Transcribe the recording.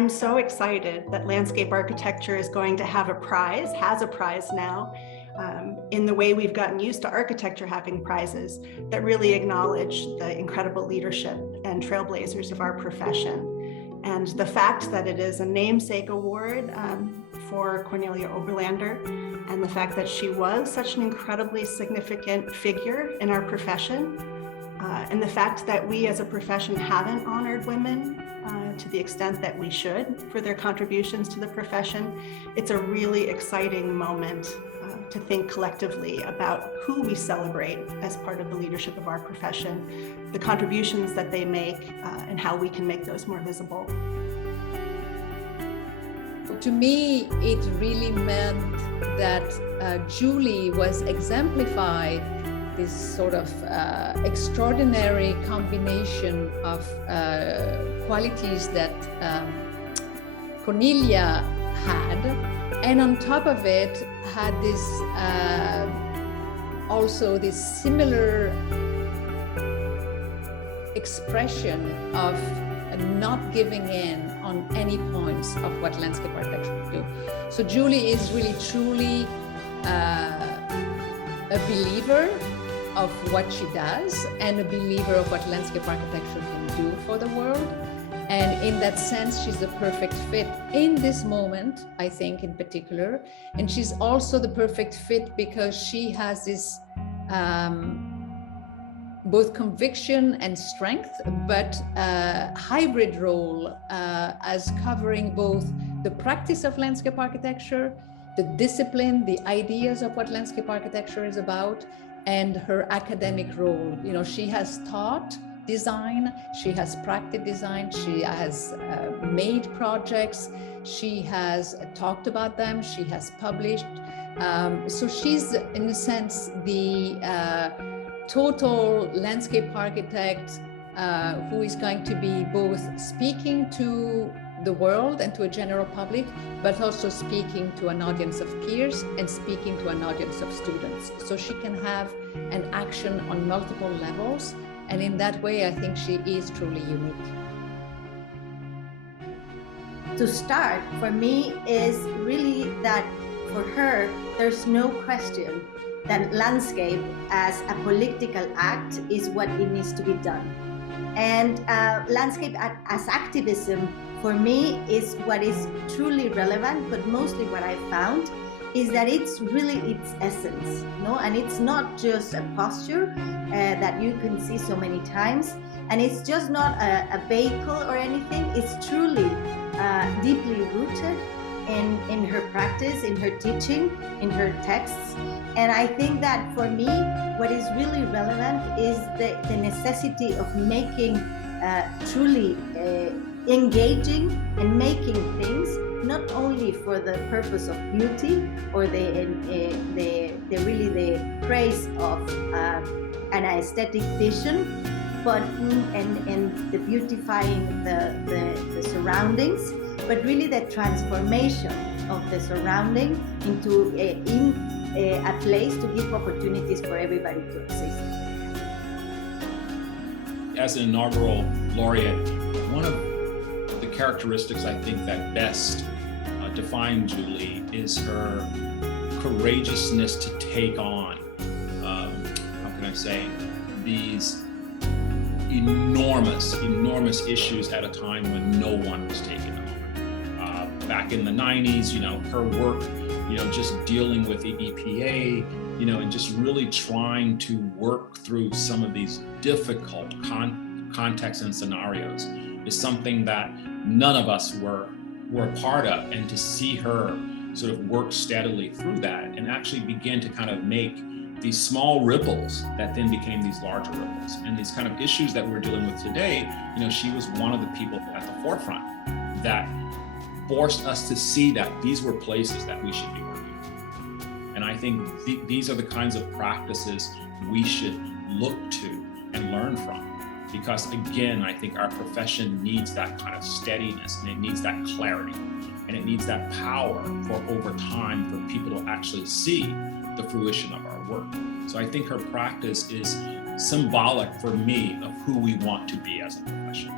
I'm so excited that landscape architecture is going to have a prize, has a prize now, in the way we've gotten used to architecture having prizes that really acknowledge the incredible leadership and trailblazers of our profession. And the fact that it is a namesake award for Cornelia Oberlander, and the fact that she was such an incredibly significant figure in our profession, and the fact that we as a profession haven't honored women to the extent that we should for their contributions to the profession, it's a really exciting moment to think collectively about who we celebrate as part of the leadership of our profession, the contributions that they make, and how we can make those more visible. To me, it really meant that Julie was exemplified this sort of extraordinary combination of qualities that Cornelia had, and on top of it had this also this similar expression of not giving in on any points of what landscape architecture can do. So Julie is really truly a believer of what she does and a believer of what landscape architecture can do for the world. And in that sense, she's the perfect fit in this moment, I think, in particular. And she's also the perfect fit because she has this both conviction and strength, but hybrid role as covering both the practice of landscape architecture, the discipline, the ideas of what landscape architecture is about, and her academic role. You know, she has taught design, she has practiced design, she has made projects, she has talked about them, she has published. So she's, in a sense, the total landscape architect who is going to be both speaking to the world and to a general public, but also speaking to an audience of peers and speaking to an audience of students. So she can have an action on multiple levels. And in that way, I think she is truly unique. To start, for me, is really that for her, there's no question that landscape as a political act is what it needs to be done. And landscape as activism, for me, is what is truly relevant, but mostly what I found is that it's really its essence, no? And it's not just a posture that you can see so many times, and it's just not a vehicle or anything. It's truly deeply rooted in her practice, in her teaching, in her texts. And I think that for me, what is really relevant is the necessity of making truly engaging and making things not only for the purpose of beauty or the praise of an aesthetic vision, but and the beautifying the surroundings, but really the transformation of the surrounding into a place to give opportunities for everybody to exist. As an inaugural laureate, one of the characteristics I think that best define Julie is her courageousness to take on, how can I say, these enormous issues at a time when no one was taking on. Back in the 90s, her work, just dealing with the EPA, and just really trying to work through some of these difficult contexts and scenarios is something that none of us were a part of. And to see her sort of work steadily through that and actually begin to kind of make these small ripples that then became these larger ripples. And these kind of issues that we're dealing with today, she was one of the people at the forefront that forced us to see that these were places that we should be working. And I think these are the kinds of practices we should look to and learn from. Because again, I think our profession needs that kind of steadiness, and it needs that clarity, and it needs that power for over time for people to actually see the fruition of our work. So I think her practice is symbolic for me of who we want to be as a profession.